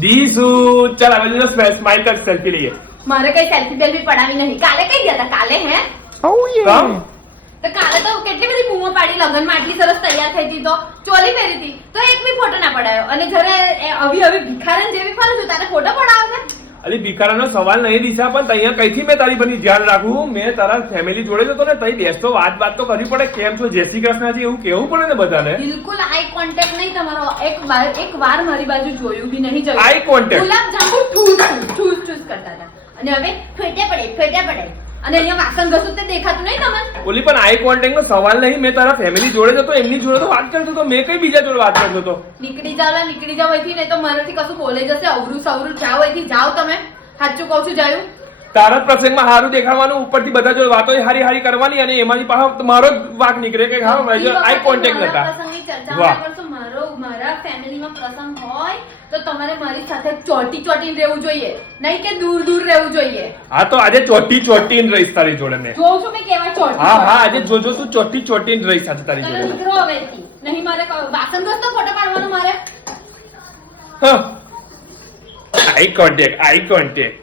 દીસુ ચાલ હવે સ્માઈલ કર સેલ્ફી લઈએ. મારે કઈ સેલ્ફી બેલ્ફી પડાવી નહીં. કાલે કઈ ગયા હતા? કાલે હે કમ તો કાલે તો કેટલી બધી બૂમો પાડી લગ્નમાં, આટલી સરસ તૈયાર થઈ હતી, તો ચોલી પહેરી હતી, તો એક બી ફોટો ના પડાયો. અને ઘરે હવે ભિખારન જેવી ફરું છું, તારે ફોટો પડાવો છે? અલી ભિખારાનો સવાલ નહીં દિશા, પણ અહીંયા કઈથી મેં તારી બધી ધ્યાન રાખું? મેં તારા ફેમિલી જોડે જતો ને તઈ બેસતો વાત તો કરવી પડે. કેમ છો, જય શ્રી કૃષ્ણજી એવું કેવું પડે ને બધાને. બિલકુલ આઈ કોન્ટેક્ટ નહીં તમારો. એક વાર મારી બાજુ જોયું બી નહીં. જોયું આઈ કોન્ટેક્ટ ગુલાબજાંબુ ઠૂસ કરતા હતા. અને હવે ફેટે પડે. અને અહીંયા વાસણ ઘસું તે દેખાતું નહીં તમને? ઓલી પણ આઈ કોન્ટેક્ટ નો સવાલ નહીં. મેં તારા ફેમિલી જોડે જતો, એમની જોડે તો વાત કરતો તો, મેં કઈ બીજા જોડે વાત કરતો તો. નીકળી જાવ અહીંથી, નહીં તો મારાથી કશું બોલે જશે. અવરું સવરું જાઓ અહીંથી, જાઓ તમે. સાચું કહું છું જાયું. તારા પ્રસંગમાં સારું દેખાવાનું, ઉપરથી બધા જોડે વાતો હારી કરવાની, અને એમાંથી પાછો મારો જ વાક નીકળે કે હા આઈ કોન્ટેક્ટ નતા. વાહ, મારા ફેમિલીમાં પ્રસંગ હોય તો તમારે મારી સાથે ચોટીને રહેવું જોઈએ, નહીં કે દૂર રહેવું જોઈએ. હા તો આજે ચોટીને રહીશ તારી જોડે. મેં જોઉં છું મેં કેવા ચોટી. હા આજે જોજો તું ચોટીને રહીશ સાથે તારી જોડે. નીકળો હવેથી. નહીં મારે વાસણ ઘસતો ફોટો પાડવાનો મારે. Eye contact